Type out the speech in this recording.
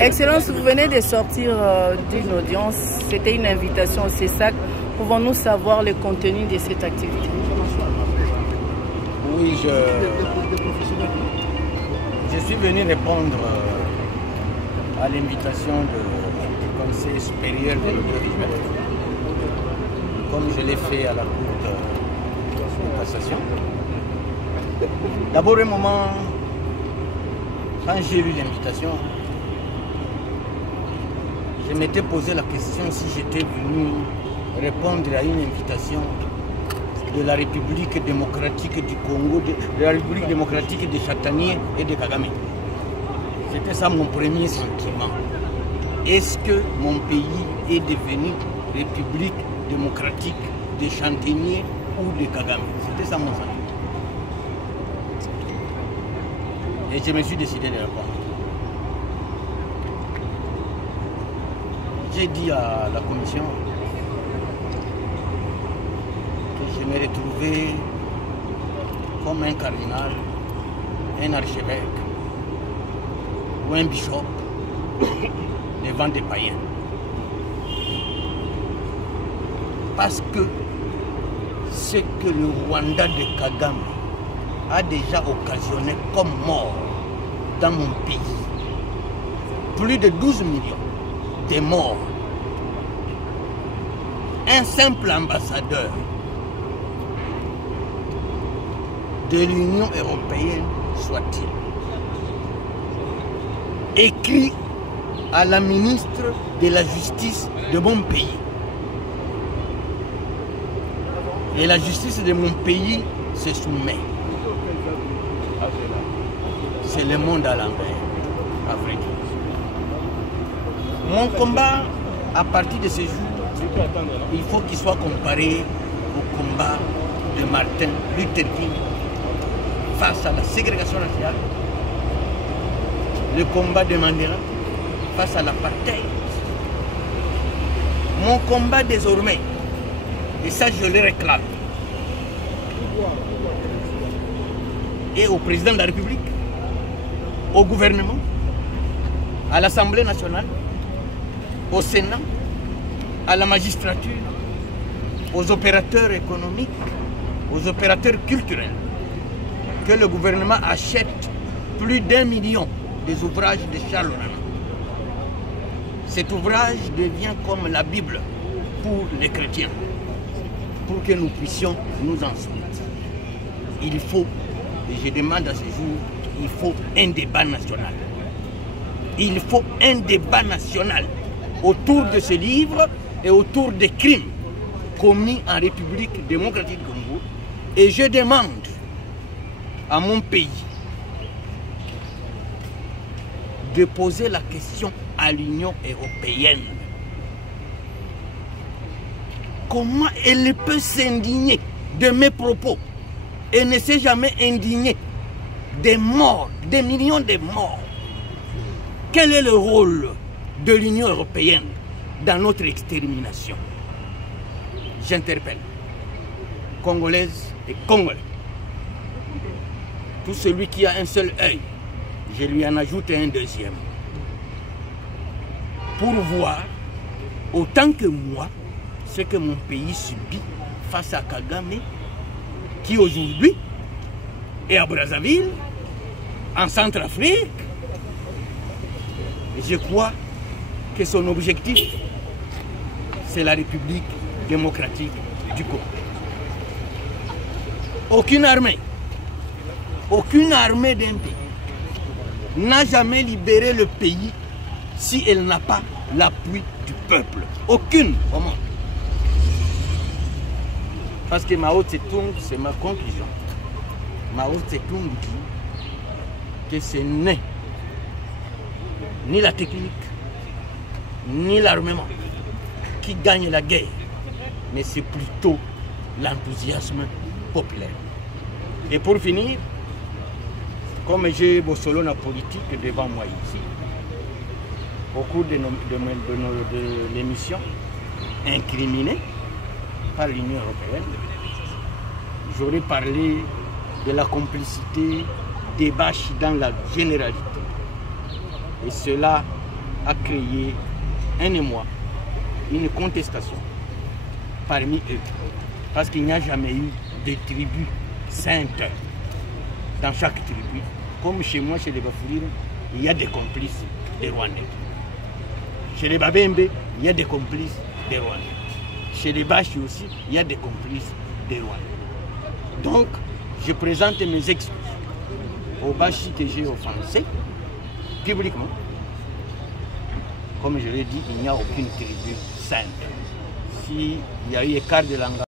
Excellence, vous venez de sortir d'une audience. C'était une invitation au CESAC. Pouvons-nous savoir le contenu de cette activité? Oui, je suis venu répondre à l'invitation du Conseil supérieur de l'audiovisuel, comme je l'ai fait à la Cour de cassation. D'abord, un moment, quand j'ai lu l'invitation, je m'étais posé la question si j'étais venu répondre à une invitation de la République démocratique du Congo, de la République démocratique des Châtaigniers et de Kagame. C'était ça mon premier sentiment. Est-ce que mon pays est devenu République démocratique des Châtaigniers ou de Kagame? C'était ça mon sentiment. Et je me suis décidé de répondre. J'ai dit à la commission que je me retrouvais comme un cardinal, un archevêque ou un bishop devant des païens. Parce que ce que le Rwanda de Kagame a déjà occasionné comme mort dans mon pays, plus de 12 millions de morts, un simple ambassadeur de l'Union européenne soit-il, écrit à la ministre de la Justice de mon pays. Et la justice de mon pays se soumet. C'est le monde à l'envers, à vrai dire. Mon combat, à partir de ce jour, il faut qu'il soit comparé au combat de Martin Luther King face à la ségrégation raciale, le combat de Mandela face à l'apartheid. Mon combat désormais, et ça je le réclame, et au président de la République, au gouvernement, à l'Assemblée nationale, au Sénat, à la magistrature, aux opérateurs économiques, aux opérateurs culturels, que le gouvernement achète plus d'1 million des ouvrages de Charles Orano. Cet ouvrage devient comme la Bible pour les chrétiens, pour que nous puissions nous en soumettre. Il faut, et je demande à ce jour, il faut un débat national. Il faut un débat national autour de ce livre et autour des crimes commis en République démocratique du Congo. Et je demande à mon pays de poser la question à l'Union européenne. Comment elle peut s'indigner de mes propos et ne s'est jamais indignée des morts, des millions de morts? Quel est le rôle de l'Union européenne dans notre extermination? J'interpelle Congolaises et Congolais. Tout celui qui a un seul œil, je lui en ajoute un deuxième. Pour voir, autant que moi, ce que mon pays subit face à Kagame, qui aujourd'hui est à Brazzaville, en Centrafrique. Je crois que son objectif, c'est la République démocratique du Congo. Aucune armée d'un pays n'a jamais libéré le pays si elle n'a pas l'appui du peuple. Aucune au monde. Parce que Mao Tse-tung, c'est ma conclusion. Mao Tse-tung dit que ce n'est ni la technique, ni l'armement qui gagne la guerre, mais c'est plutôt l'enthousiasme populaire. Et pour finir, comme j'ai Bossolo la politique devant moi ici, au cours de l'émission, incriminée par l'Union européenne, j'aurais parlé de la complicité des Bachis dans la généralité. Et cela a créé un émoi, une contestation parmi eux. Parce qu'il n'y a jamais eu de tribus saintes dans chaque tribu. Comme chez moi, chez les Bafourir, il y a des complices des Rwandais. Chez les Babembe, il y a des complices des Rwandais. Chez les Bachis aussi, il y a des complices des Rwandais. Donc, je présente mes excuses aux Bachis que j'ai offensés publiquement. Comme je l'ai dit, il n'y a aucune tribu sainte. S'il y a eu écart de langage,